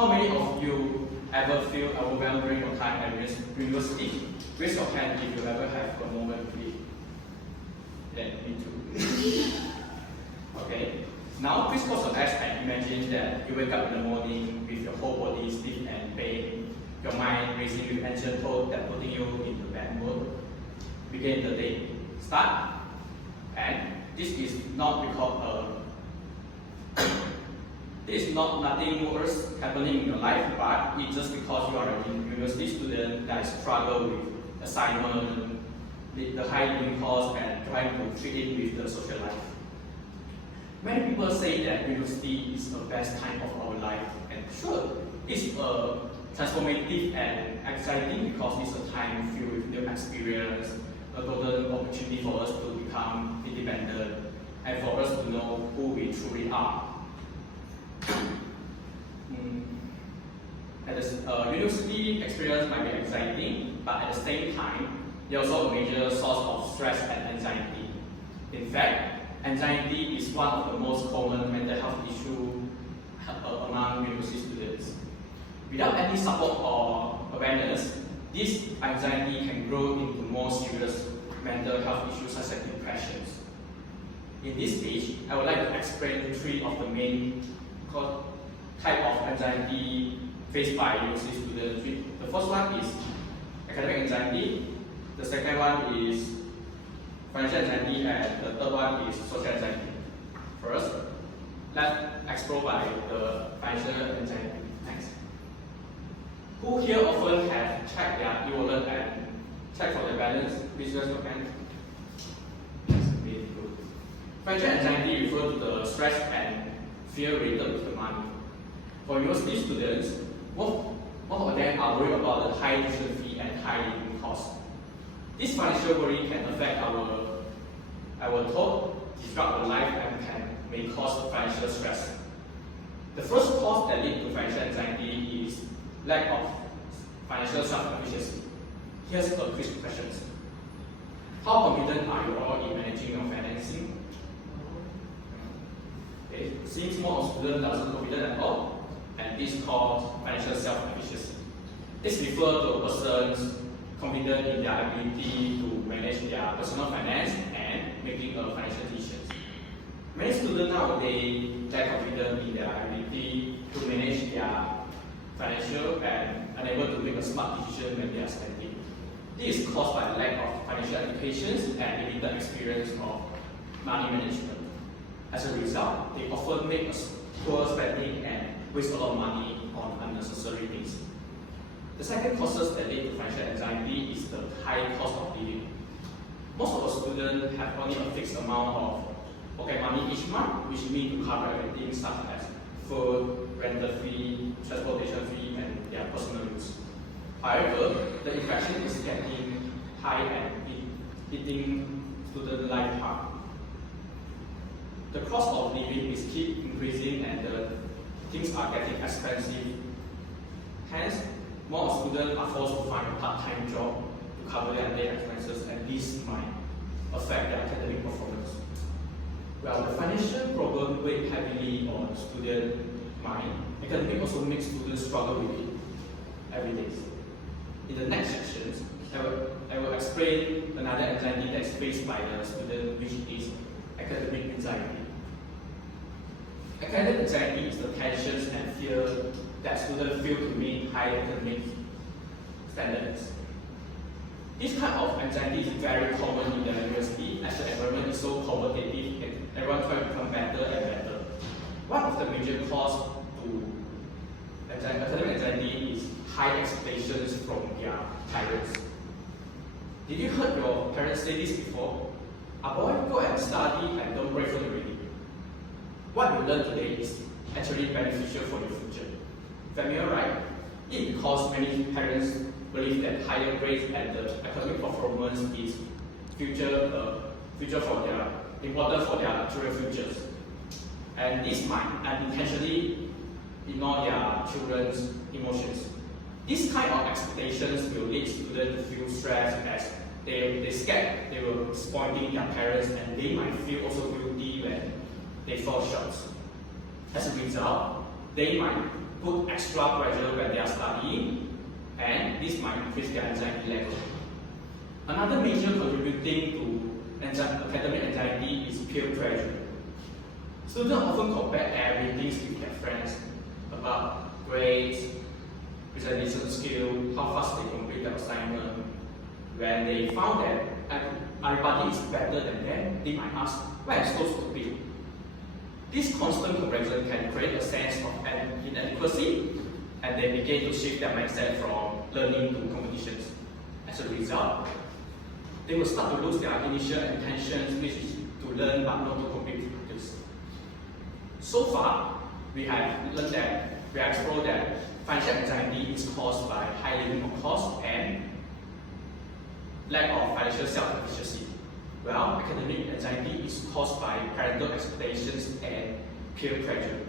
How many of you ever feel overwhelmed during your time at university? Raise your hand if you ever have a moment with it. Yeah, me too. Okay. Now please close your eyes and imagine that you wake up in the morning with your whole body stiff and pain, your mind racing with ancient thoughts that putting you in the bad mood. Begin the day. Start. And this is not because there is not nothing worse happening in your life, but it's just because you are a university student that struggle with assignment, with the high living cost, and trying to fit in with the social life. Many people say that university is the best time of our life, and sure, it's transformative and exciting because it's a time filled with new experience, a golden opportunity for us to become independent, and for us to know who we truly are. University experience might be exciting, but at the same time, they're also a major source of stress and anxiety. In fact, anxiety is one of the most common mental health issues among university students. Without any support or awareness, this anxiety can grow into more serious mental health issues such as depression. In this stage, I would like to explain three of the main type of anxiety faced by university students. The first one is academic anxiety, the second one is financial anxiety, and the third one is social anxiety. First, let's explore by the financial anxiety. Thanks. Who here often have checked their e-wallet and checked for their balance? Please raise your hand. Yes, really good. Financial anxiety refers to the stress and fear related with the money. For university students, most of them are worried about the high tuition fee and high living costs. This financial worry can affect our thought, disrupt our life, and may cause financial stress. The first cause that leads to financial anxiety is lack of financial self-efficiency. Here's a quick question. How confident are you all in managing your financing? Okay. Since most students are not confident at all, and this causes financial self-efficiency. This refers to a person's confident in their ability to manage their personal finance and making a financial decisions. Many students nowadays lack confidence in their ability to manage their financial and unable to make a smart decision when they are spending. This is caused by lack of financial education and limited experience of money management. As a result, they often make a poor spending and waste a lot of money on unnecessary things. The second causes that lead to financial anxiety is the high cost of living. Most of our students have only a fixed amount of pocket money each month, which means to cover everything such as food, rental fee, transportation fee, and their personal use. However, the inflation is getting high and hitting student life hard. The cost of living is keep increasing and the things are getting expensive. Hence, more students are forced to find a part-time job to cover their daily expenses, and this might affect their academic performance. Well, the financial problem weighs heavily on student mind. Academic also makes students struggle with it every day. In the next section, I will explain another anxiety that is faced by the student, which is academic anxiety. Academic anxiety is the tensions and fear that students feel to meet high academic standards. This kind of anxiety is very common in the university as the environment is so competitive and everyone tries to become better and better. One of the major causes to academic anxiety is high expectations from their parents. Did you heard your parents say this before? Boy, go and study and don't break for the reading. What you learn today is actually beneficial for your future. Familiar, right? It's because many parents believe that higher grades and the academic performance is important for their children's futures. And this might unintentionally ignore their children's emotions. This kind of expectations will lead students to feel stressed as they scared they were disappointing their parents, and they might feel also guilty when they fall short. As a result, they might put extra pressure when they are studying, and this might increase their anxiety level. Another major contributing to academic anxiety is peer pressure. Students often compare everything with their friends about grades, presentation skill, how fast they complete the assignment. When they found that everybody is better than them, they might ask, why am I so stupid? This constant comparison can create a sense of inadequacy, and they begin to shift their mindset from learning to competitions. As a result, they will start to lose their initial intentions, which is to learn but not to compete with others. So far, we have learned that we have explored that financial anxiety is caused by high living costs and lack of financial self-efficacy. Well, academic anxiety is caused by parental expectations and peer pressure.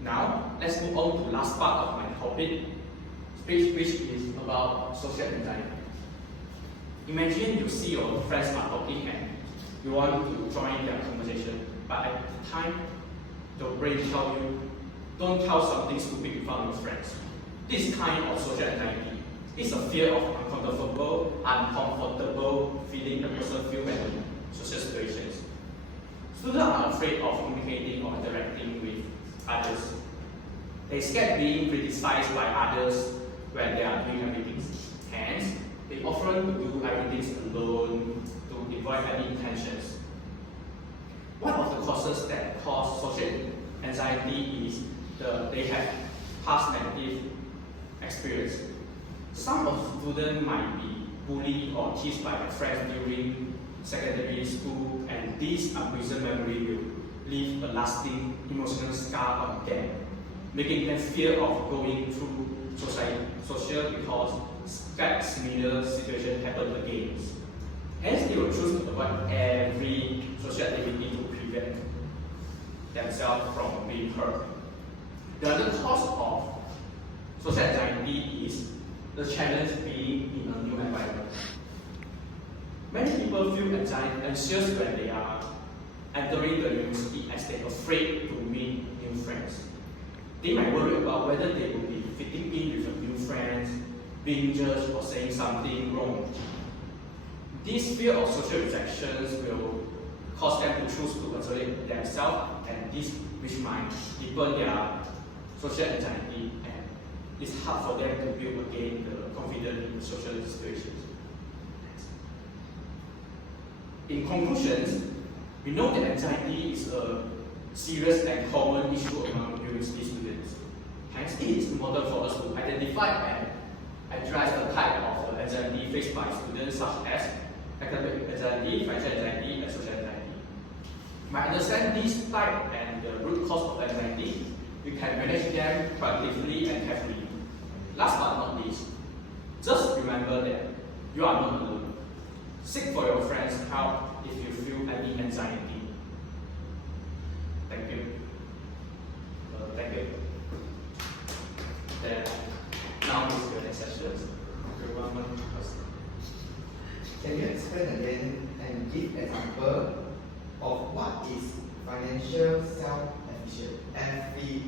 Now, let's move on to the last part of my topic, which is about social anxiety. Imagine you see your friends are talking and you want to join their conversation, but at the time, the brain tells you, don't tell something stupid in front of your friends. This kind of social anxiety is a fear of uncomfortable feeling the person feels in social situations. Students are afraid of communicating or interacting with others. They scared being criticized by others when they are doing everything. Hence, they often do everything alone to avoid any tensions. One of the causes that cause social anxiety is they have past negative experience. Some of the students might be bullied or teased by their friends during secondary school, and this unpleasant memory will leave a lasting emotional scar on them, making them fear of going through social because similar situation happen again. Hence, they will choose to avoid every social activity to prevent themselves from being hurt. The other cause of social anxiety is the challenge being in a new environment. Many people feel anxious when they are entering the university as they are afraid to meet new friends. They might worry about whether they will be fitting in with new friends, being judged or saying something wrong. This fear of social rejections will cause them to choose to isolate themselves, and this which might deepen their social anxiety, and it's hard for them to build again the confidence in social situations. In conclusion, we know that anxiety is a serious and common issue among university students. Hence, it is important for us to identify and address the type of anxiety faced by students, such as academic anxiety, financial anxiety, and social anxiety. By understanding these types and the root cause of anxiety, we can manage them proactively and carefully. Last but not least, just remember that you are not alone. Seek for your friends' help if you feel any anxiety. Thank you. Thank you. Then, now is the next session. Can you explain again and give example of what is financial self-efficacy?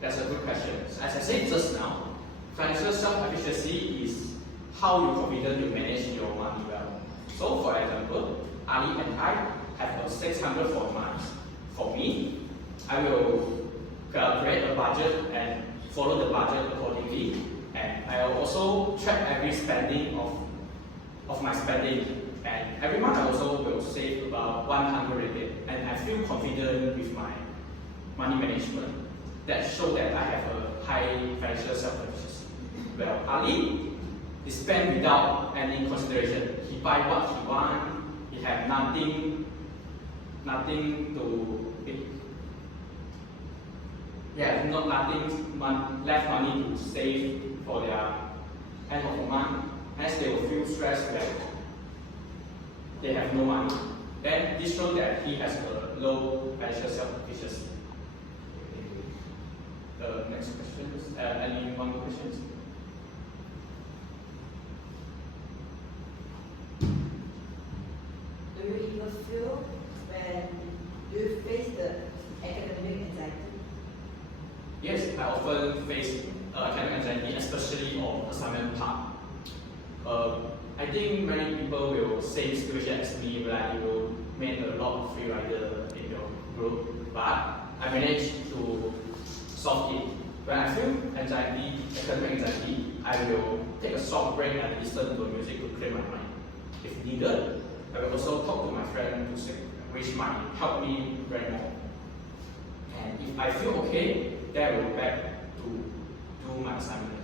That's a good question. As I said just now, financial self-efficacy is how you confident you manage your money well. So, for example, Ali and I have a 600 for months. For me, I will create a budget and follow the budget accordingly, and I will also track every spending of my spending. And every month I also will save about 100 ringgit, and I feel confident with my money management. That shows that I have a high financial self-efficacy. Well, Ali, he spend without any consideration. He buy what he want. He have nothing to. Nothing left money to save for their end of the month. Hence, they will feel stressed that they have no money. Then this shows that he has a low financial self-efficacy. The next question. Any one questions? Do you even feel when you face the academic anxiety? Yes, I often face academic anxiety, especially on assignment part. I think many people will same situation as me, like you will make a lot of free rider in your group, but I managed to solve it. When I feel anxiety, academic anxiety, I will take a short break and listen to music to clear my mind. If needed, I will also talk to my friend to speak, which might help me learn more. And if I feel okay, then I will back to do my assignment.